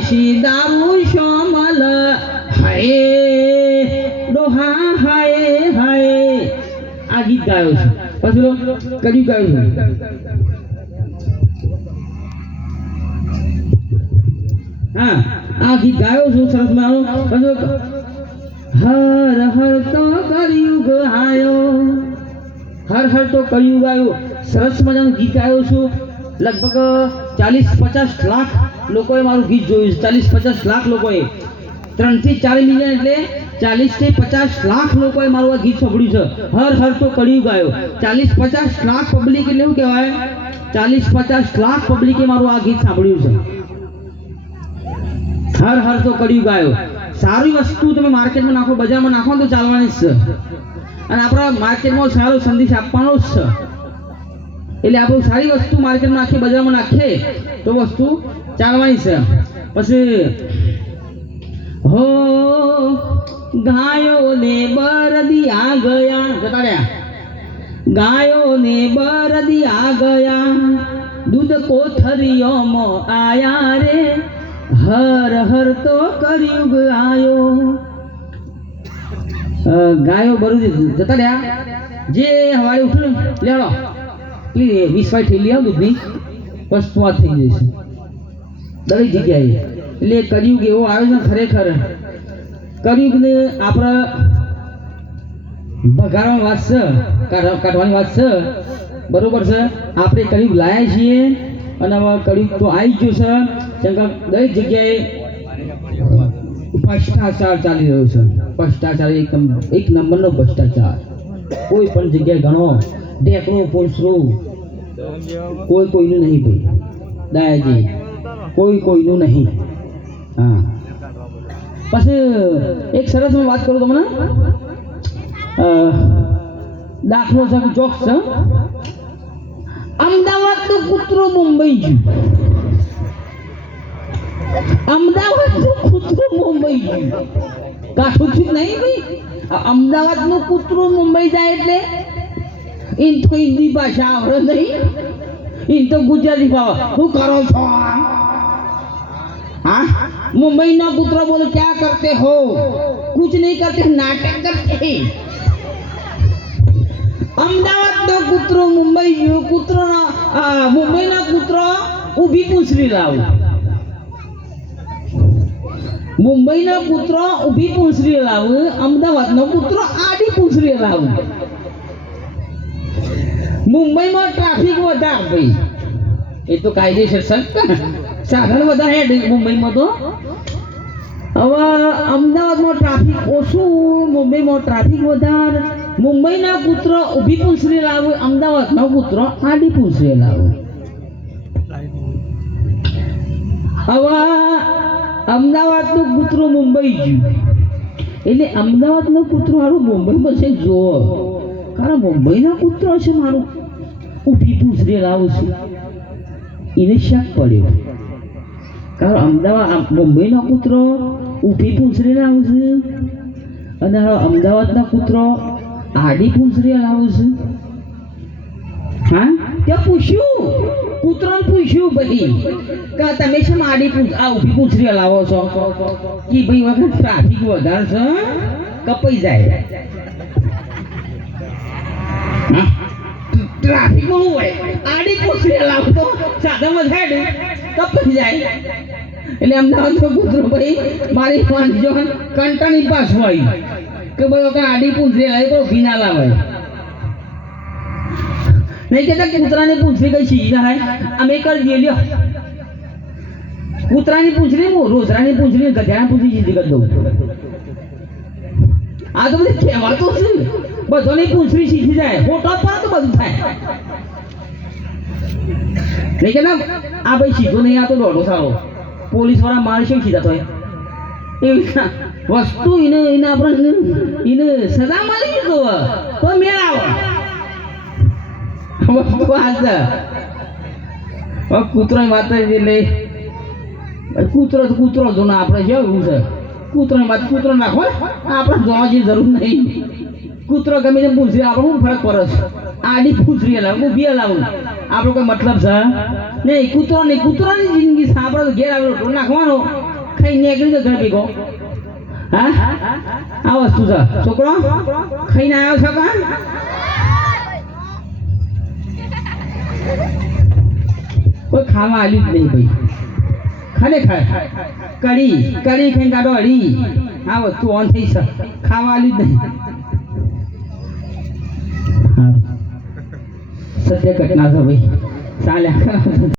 પીસી દારૂ શ્યામલ હાય ડોહા હાય હાય. આ ગીત ગાયો છે. પછી કયું ગાયું છે? હા આ ગીત ગાયો છું સરસ મારો. હર હર તો કળિયુગ આયો, હર હર તો કળિયુગ આયો. સરસ મજાનું ગીત ગાયો છું. લગભગ 40-50 લાખ લોકોએ મારું ગીત જોયું છે. 40-50 લાખ લોકોએ, 3 થી 4 મિલિયન એટલે 40 થી 50 લાખ લોકોએ મારું આ ગીત સાંભળ્યું છે. હર હર તો કળિયુગ આયો. 40-50 લાખ પબ્લિક એટલે શું કહેવાય? 40-50 લાખ પબ્લિકે મારું આ ગીત સાંભળ્યું છે. હર હર તો કળિયુગ આયો. સારી વસ્તુ તમે માર્કેટમાં નાખો, બજારમાં નાખો તો ચાલવાની જ છે. અને આપણા માર્કેટમાં સારો સંદેશ આપવાનો જ છે. એટલે આપણે સારી વસ્તુ માર્કેટમાં નાખીએ, બજારમાં નાખીએ તો વસ્તુ ચાલવાની છે. પછી હો ગાયો ને બરદી આ ગયા, જતા રહ્યા. ગાયો ને બરદી આ ગયા, દૂધ કોથરીઓમાં આયા રે, હર હર તો કળિયુગ આયો. ગાયો બરદી જતા રહ્યા. જે હવારે ઉઠ્યું લેડો 20 થેલી આવ દૂધની વસ્તુ આ થઈ જશે દરેક જગ્યાએ. એટલે કળિયુગ એવો આવ્યો છે ખરેખર. કળિયુગને આપણે ભગાડવાની વાત છે, કાઢવાની વાત છે, બરોબર છે. આપણે કળિયુગ લાયા છીએ અને હવે કળિયુગ તો આવી ગયું છે. કેમ કે દરેક જગ્યાએ ભ્રષ્ટાચાર ચાલી રહ્યો છે. ભ્રષ્ટાચાર એક નંબરનો ભ્રષ્ટાચાર. કોઈ પણ જગ્યાએ ઘણો ઢેકણું પૂછરું, કોઈ કોઈનું નહીં ભાઈ દાયાજી, કોઈ કોઈનું નહીં. હા પછી એક સરસ હું વાત કરું તમને. દાખલો છે, ચોક છે. અમદાવાદનું કૂતરું મુંબઈ ગયું. અમદાવાદનું કૂતરું મુંબઈ ગયું. કાઠું થયું નહીં ભાઈ. અમદાવાદનું કૂતરું મુંબઈ જાય એટલે इन तो हिंदी भाषा आवड़े नहीं, इन तो गुजराती भाषा. तू करो छो हाँ? मुंबई ना पुत्र बोले क्या करते हो? कुछ नहीं करते, नाटक करते. अहमदाबाद नो कुत्रो मुंबई गयो. कुत्रो ना मुंबई ना कुत्रो ऊभी पूंछड़ी लाव. मुंबई ना कुत्रो ऊभी पूंछड़ी लाव, अहमदाबाद नो कुत्रो आडी पूंछड़ी लाव. મુંબઈમાં ટ્રાફિક વધારે ભાઈ, એ તો કાયદેસર સાધન વધારે મુંબઈમાં. તો હવે અમદાવાદમાં ટ્રાફિક ઓછું, મુંબઈમાં ટ્રાફિક વધારે. મુંબઈના પુત્ર ઊભી પૂંછડી લાવે, અમદાવાદનો પુત્ર આડી પૂંછડી લાવે. હવે અમદાવાદનું કૂતરો મુંબઈ ગયું એટલે અમદાવાદનો કૂતરો હારું મુંબઈમાં છે જોવો. કારણ મુંબઈના કૂતરો છે મારું ઊભી પૂંછડી લાવું છું, એને શક પડ્યો. કારણ અમદાવાદ મુંબઈનો કૂતરો ઊભી પૂંછડી લાવું છું અને અમદાવાદના કૂતરો આડી પૂંછડી લાવું છું. હા ત્યાં પૂછ્યું, કૂતરાને પૂછ્યું ભાઈ કે તમે શેમ આડી ઊભી પૂંછડી લાવો છો? કે ભાઈ વખત ટ્રાફિક વધારે છે, કપાઈ જાય. ટ્રાફિક માં હોય આડી પૂંછડી લાવતો સાધામાં હેડ કપાઈ જાય. એટલે અમદાવાદનો કૂતરો ભાઈ મારી પાંચજો કંટાળી પાસ હોય કે ભાઈ વખત આડી પૂંછડી લાવે તો ઊભી ના લાવાય. નહીં કહેતા કૂતરાની પૂંછડી કઈ સીધી ના હોય, અમે કરી દઈએ. લ્યો કૂતરાની પૂંછડી, હું રોજરાની પૂંછડી, ગધેડાની પૂંછડી સીધી કરી દઉં. આ તો બધું કહેવાતું છે. બધાની પૂંછડી સીધી જાય, ફોટો પર તો બધું થાય. નહીં કે ના આ ભાઈ સીધો નહીં, આ તો દોડો સારો. પોલીસ વાળા મારે શું સીધા થાય એવી વસ્તુ એને આપણે એને સજા મળી ગઈ તો મેળ આવે. કૂતરાની વાત એટલે કૂતરો તો કૂતરો જો ને આપણે જેવું છે. કૂતરાની વાત કૂતરો નાખો, આપણે જોવા જેવી જરૂર નહીં. કૂતરો ગમે તેમ પૂછડી આપણે શું ફરક પડે છે? આડી પૂછડી હલાવું, ઊભી હલાવું, આપણો કોઈ મતલબ છે નહીં. કૂતરો નહીં, કૂતરાની જિંદગી છે. આપણે તો ઘેર આવેલો નાખવાનો ખાઈ નીકળી તો ઘર ભેગો હા આ વસ્તુ છે છોકરો ખાઈને આવ્યો છો કા કોઈ ખાવા આલ્યું જ નહીં ભાઈ ખરેખર કઢી ખાઈને કાઢો હળી આ વસ્તુ ઓન થઈ છે ખાવા આલ્યું જ નહીં સત્ય ઘટના છે ભાઈ ચાલ્યા